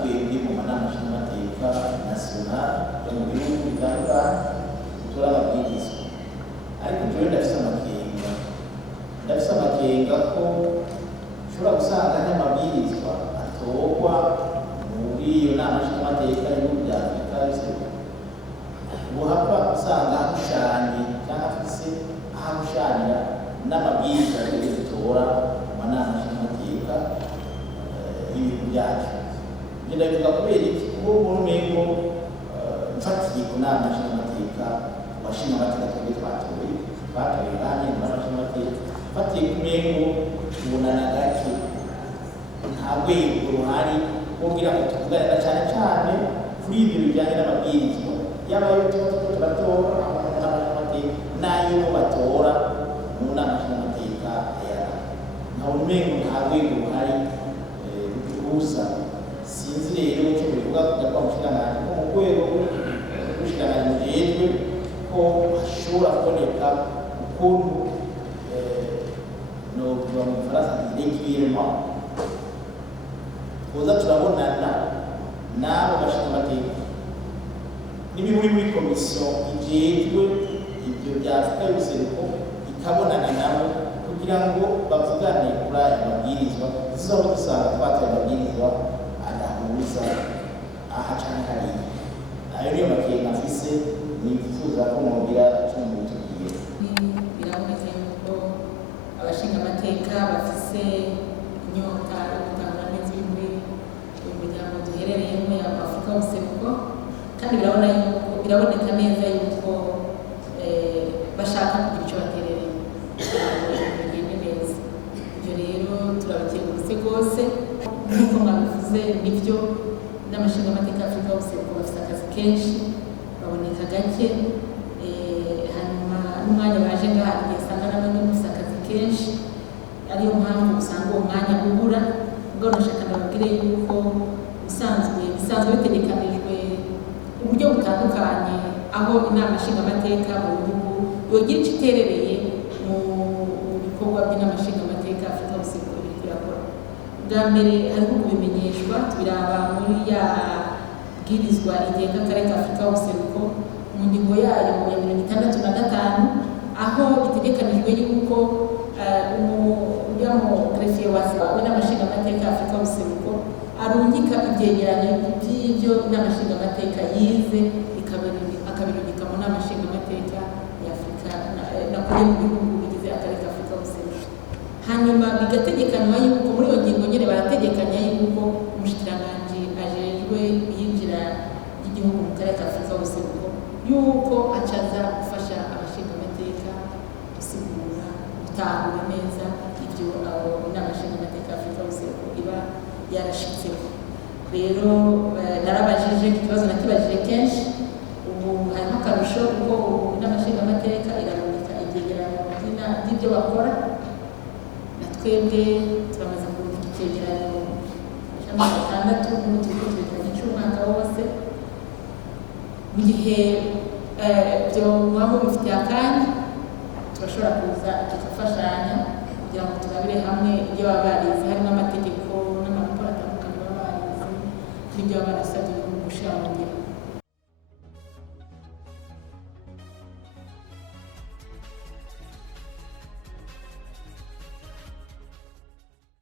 twebwe mu manama nshingamateka national yo mu bihugu bitandukanye dutora amabwiriza. Ariko jewe ndafise amakenga ko ushobora gusanga n'amabwirizwa atorwa muri iyo nama nshingamateka y'ibihugu bya Afurika y'Ubuseruko buhava usanga hahushanye cyangwa afise ahahushanira n'amabwiriza dutora mu manama nshingamateka y'ibihugu byacu. Ibyo ndabivuga kubera iki? Kuko umengo mfatiye ku nama nshingamateka abashingamateka twebwe twatoye kandi mu nama nshingamateka mfatiye ku mengo tubonana gake, nta rwego ruhari kugira ngo tuvuganira cyane cyane kuri ibyo bijyanye n'amabwirizwa yaba ayo tuba turatora mu nama nshingamateka n'ayo batora mu nama nshingamateka nta umengo nta rwego ruhari rutuhuza. Sinzi rero icyo bivuga kujya kwa mushikiranganji ko mu rwego rw'ubushikiranganji mujejwe ko hashobora kuboneka ukuntu no kuva mu Faransa régulièrement kuza turabonana n'abo bashingamateka n'ibiri muri komisiyo ijejwe ibyo bya Afurika y'Ubuseruko ikabonana nabo kugira ngo bavugane kuri aya mabwirizwa. Tuzoba dusanga twateye amabwirizwa adahuza aha canke hariya. Ayo niyo makenga mfise, nifuza ko mwumvira icyo mubitubwiye. Biraboneka yuko abashingamateka bafise inyota yo gutanga neza umuryango duherereyemo ya Afurika y'Ubuseruko, kandi biraboneka neza yuko bashaka kugira icyo baterereye bigende neza. Ibyo rero turabakengurutse rwose, nk'uko mwabivuze nibyo n'amashingamateka ya Afurika y'Ubuseruko bafite akazi kenshi, baboneka gake, hanyuma n'umwanya baje ngaha igihe usanga nabo bafite akazi kenshi, ariyo mpamvu usanga uwo mwanya ubura. Ubwo nashaka ndababwire yuko bisanzwe bitegekanijwe uburyo butandukanye aho inama nshingamateka mu bihugu yogira icyo iterereye mu bikorwa by'inama nshingamateka ya Afurika y'Ubuseruko biri kurakora. Bwa mbere hariho kubimenyeshwa, tubiraba muri ya bwirizwa rigenga akarere ka Afurika y'Ubuseruko mu ngingo yayo ya 65, aho bitegekanijwe yuko grefiye w'inama nshingamateka ya Afurika y'Ubuseruko arungika ibyegeranyo by'ibyo inama nshingamateka yize akabirungika mu nama nshingamateka ya Afurika nakuri mu bihugu bigize akarere ka Afurika y'Ubuseruko. Hanyuma bigategekanywa yuko muri iyo ngingo nyine barategekanya yuko umushikiranganji ajejwe yinjira y'igihugu mu karere ka Afurika y'Ubuseruko yuko acaza gufasha abashingamateka gusigura gutahura neza ibyo inama nshingamateka ya Afurika y'Ubuseruko iba yarashitseho. Rero narabajije ikibazo nakibajije kenshi, ubu harimo akarusho kuko ubu inama nshingamateka irarungika ibyegeranyo by'ibyo bakora, na twebwe turamaze kurungika icyegeranyo cy'amezi 6 n'ubu turiko tubiteganya cy'umwaka wose. Mu gihe byo muba mubifitiye akanya turashobora kuza tugafashanya kugira ngo turabire hamwe ibyo baba barize, harimo amategeko n'amakuru atandukanye baba barize n'ibyo baba barasabye mu gushyira mu ngiro.